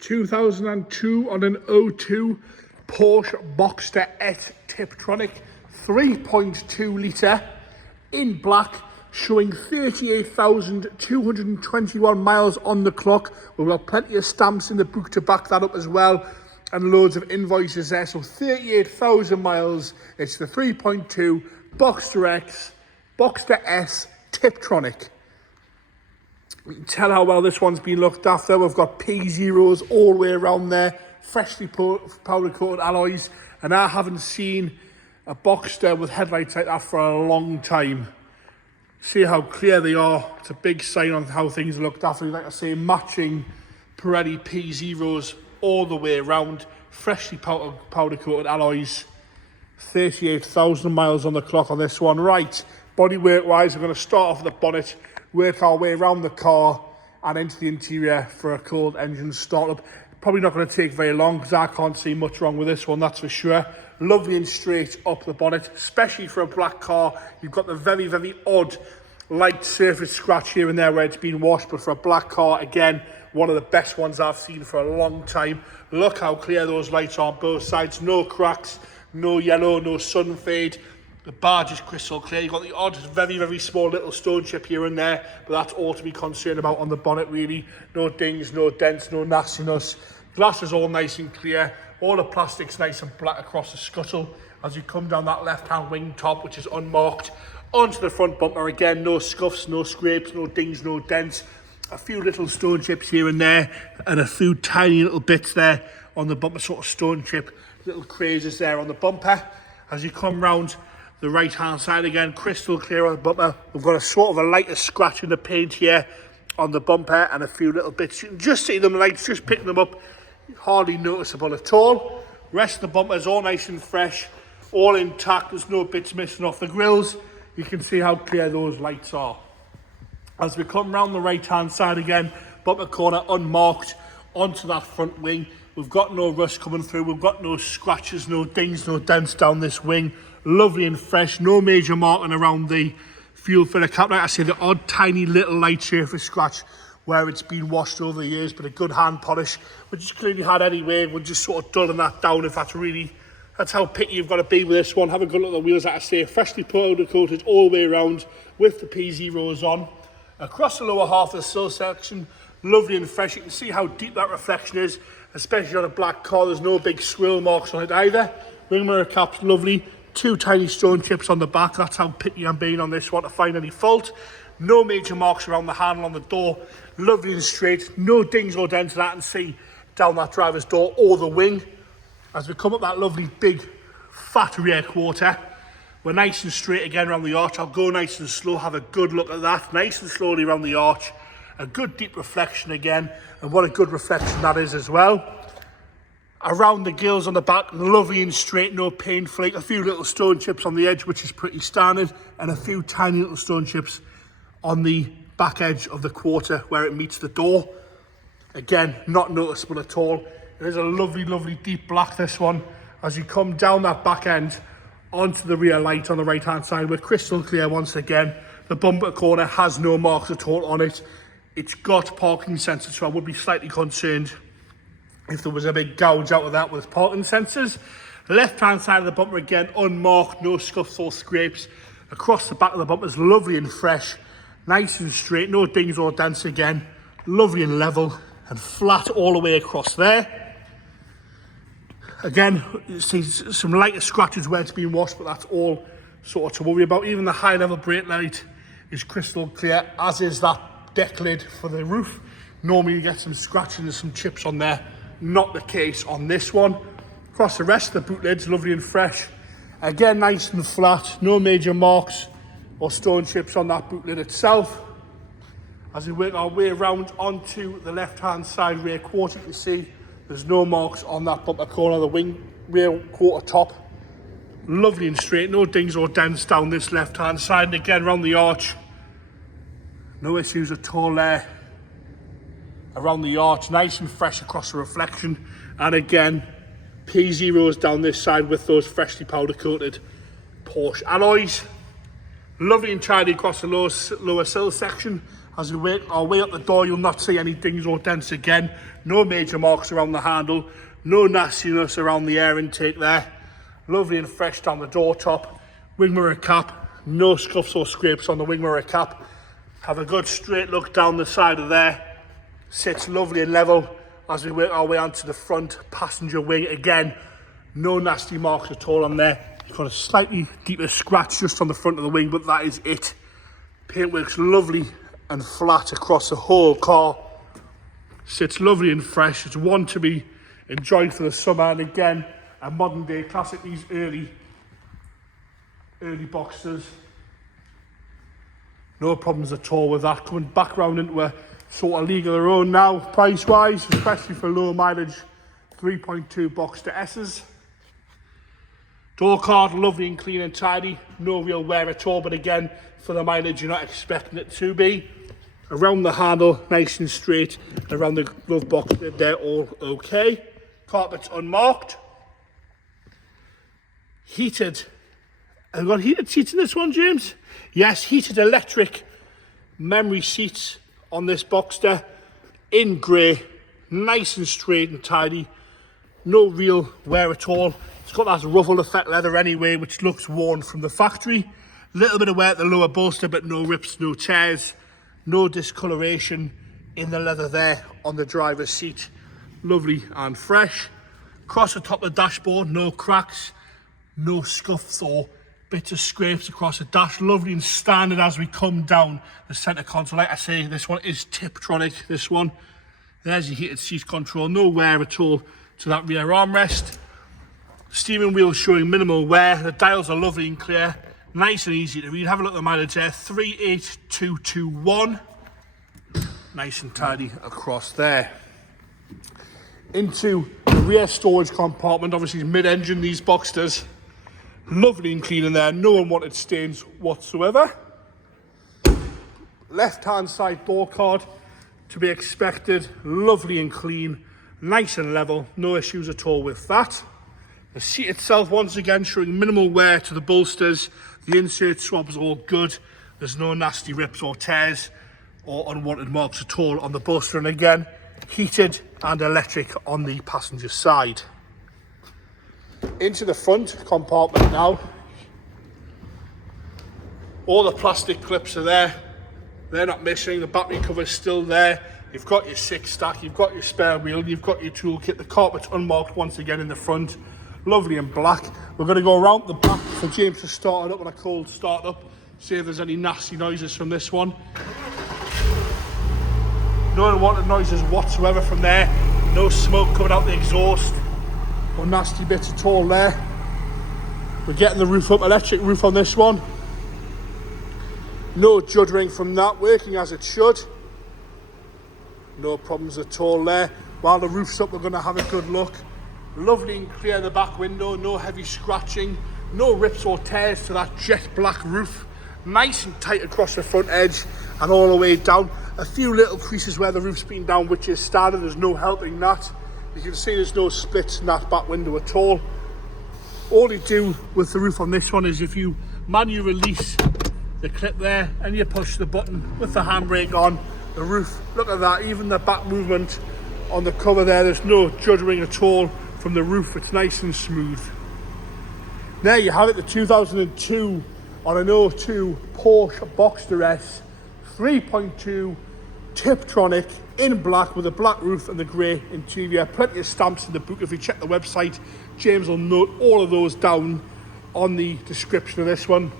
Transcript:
2002 on an O2 Porsche Boxster S Tiptronic 3.2 litre in black, showing 38,221 miles on the clock. We've got plenty of stamps in the book to back that up as well, and loads of invoices there. So 38,000 miles. It's the 3.2 Boxster S Tiptronic. You can tell how well this one's been looked after. We've got P0s all the way around there, freshly powder coated alloys, and I haven't seen a Boxster with headlights like that for a long time. See how clear they are. It's a big sign on how things are looked after. Like I say, matching Pirelli P0s all the way around, freshly powder coated alloys. 38,000 miles on the clock on this one. Right, bodywork wise, we're going to start off with the bonnet, work our way around the car and into the interior for a cold engine startup. Probably not going to take very long because I can't see much wrong with this one, that's for sure. Lovely and straight up the bonnet, especially for a black car. You've got the very, very odd light surface scratch here and there where it's been washed, but for a black car, again, one of the best ones I've seen for a long time. Look how clear those lights are on both sides. No cracks, no yellow, no sun fade. The badge is crystal clear. You've got the odd, very, very small little stone chip here and there, but that's all to be concerned about on the bonnet, really. No dings, no dents, no nastiness. Glass is all nice and clear. All the plastic's nice and black across the scuttle. As you come down that left-hand wing top, which is unmarked, onto the front bumper, again, no scuffs, no scrapes, no dings, no dents. A few little stone chips here and there, and a few tiny little bits there on the bumper, sort of stone chip, little crazes there on the bumper. As you come round the right hand side, again, crystal clear on the bumper. We've got a sort of a lighter scratch in the paint here on the bumper, and a few little bits. You can just see them lights, just picking them up, hardly noticeable at all. Rest of the bumper is all nice and fresh, all intact. There's no bits missing off the grills. You can see how clear those lights are. As we come round the right hand side again, bumper corner unmarked onto that front wing. We've got no rust coming through. We've got no scratches, no dings, no dents down this wing. Lovely and fresh. No major marking around the fuel filler cap. Like I say, the odd tiny little light surface scratch where it's been washed over the years, but a good hand polish, which is clearly had anyway. We're just sort of dulling that down if that's how picky you've got to be with this one. Have a good look at the wheels, like I say, freshly powder coated all the way around with the P0s on. Across the lower half of the sill section, lovely and fresh. You can see how deep that reflection is, especially on a black car. There's no big swirl marks on it either. Wing mirror cap's lovely. Two tiny stone chips on the back. That's how picky I'm being on this one to find any fault. No major marks around the handle on the door. Lovely and straight. No dings or dents that I can see down that driver's door or the wing. As we come up that lovely big fat rear quarter, we're nice and straight again around the arch. I'll go nice and slow, have a good look at that. Nice and slowly around the arch. A good deep reflection again, and what a good reflection that is as well. Around the gills on the back, lovely and straight, no paint flake. A few little stone chips on the edge, which is pretty standard, and a few tiny little stone chips on the back edge of the quarter where it meets the door. Again, not noticeable at all. There's a lovely, lovely deep black, this one. As you come down that back end onto the rear light on the right hand side, we're crystal clear once again. The bumper corner has no marks at all on it. It's got parking sensors, so I would be slightly concerned if there was a big gouge out of that with parking sensors. Left hand side of the bumper again, unmarked, no scuffs or scrapes. Across the back of the bumper is lovely and fresh, nice and straight, no dings or dents again. Lovely and level and flat all the way across there. Again, you see some lighter scratches where it's been washed, but that's all sort of to worry about. Even the high level brake light is crystal clear, as is that deck lid for the roof. Normally you get some scratches and some chips on there. Not the case on this one. Across the rest of the boot lid's lovely and fresh. Again, nice and flat. No major marks or stone chips on that boot lid itself. As we work our way around onto the left-hand side rear quarter, you can see there's no marks on that bumper corner, the wing rear quarter top. Lovely and straight, no dings or dents down this left-hand side. And again, around the arch, no issues at all there. Around the arch, nice and fresh across the reflection. And again, P0s down this side with those freshly powder coated Porsche alloys. Lovely and tidy across the lower sill section. As we work our way up the door, you'll not see any dings or dents again. No major marks around the handle. No nastiness around the air intake there. Lovely and fresh down the door top. Wing mirror cap. No scuffs or scrapes on the wing mirror cap. Have a good straight look down the side of there. Sits lovely and level as we work our way onto the front passenger wing. Again, no nasty marks at all on there. You've got a slightly deeper scratch just on the front of the wing, but that is it. Paintwork's lovely and flat across the whole car. Sits lovely and fresh. It's one to be enjoyed for the summer, and again, a modern day classic, these early Boxsters. No problems at all with that. Coming back round into a sort of league of their own now, price wise, especially for low mileage 3.2 Boxster S's. Door card, lovely and clean and tidy, no real wear at all, but again, for the mileage you're not expecting it to be. Around the handle, nice and straight, and around the glove box, they're all okay. Carpets unmarked. Heated. Have we got heated seats in this one, James? Yes, heated electric memory seats on this Boxster in grey, nice and straight and tidy, no real wear at all. It's got that ruffled effect leather anyway, which looks worn from the factory. Little bit of wear at the lower bolster, but no rips, no tears, no discoloration in the leather there on the driver's seat. Lovely and fresh. Across the top of the dashboard, no cracks, no scuffs or bits of scrapes across the dash. Lovely and standard as we come down the centre console. Like I say, this one is Tiptronic, this one. There's your heated seat control, no wear at all to that rear armrest. Steering wheel showing minimal wear. The dials are lovely and clear, nice and easy to read. Have a look at the mileage there, 38221. Nice and tidy across there. Into the rear storage compartment, obviously mid-engine, these Boxsters. Lovely and clean in there, no unwanted stains whatsoever. Left-hand side door card, to be expected, lovely and clean, nice and level, no issues at all with that. The seat itself, once again, showing minimal wear to the bolsters. The insert swab is all good. There's no nasty rips or tears or unwanted marks at all on the bolster. And again, heated and electric on the passenger side. Into the front compartment now. All the plastic clips are there. They're not missing. The battery cover's still there. You've got your 6-stack, you've got your spare wheel, you've got your toolkit. The carpet's unmarked once again in the front. Lovely and black. We're going to go around the back for James to start it up on a cold start up. See if there's any nasty noises from this one. No unwanted noises whatsoever from there. No smoke coming out the exhaust. No nasty bits at all there. We're getting the roof up, electric roof on this one. No juddering from that, working as it should. No problems at all there. While the roof's up, we're going to have a good look. Lovely and clear the back window, no heavy scratching, no rips or tears to that jet black roof. Nice and tight across the front edge and all the way down. A few little creases where the roof's been down, which is standard, there's no helping that. You can see there's no splits in that back window at all. All you do with the roof on this one is if you manually release the clip there and you push the button with the handbrake on, the roof, look at that, even the back movement on the cover there's no juddering at all from the roof. It's nice and smooth. There you have it, the 2002 on an 02 Porsche Boxster S 3.2 Tiptronic in black with a black roof and the grey interior. Plenty of stamps in the book. If you check the website, James will note all of those down on the description of this one.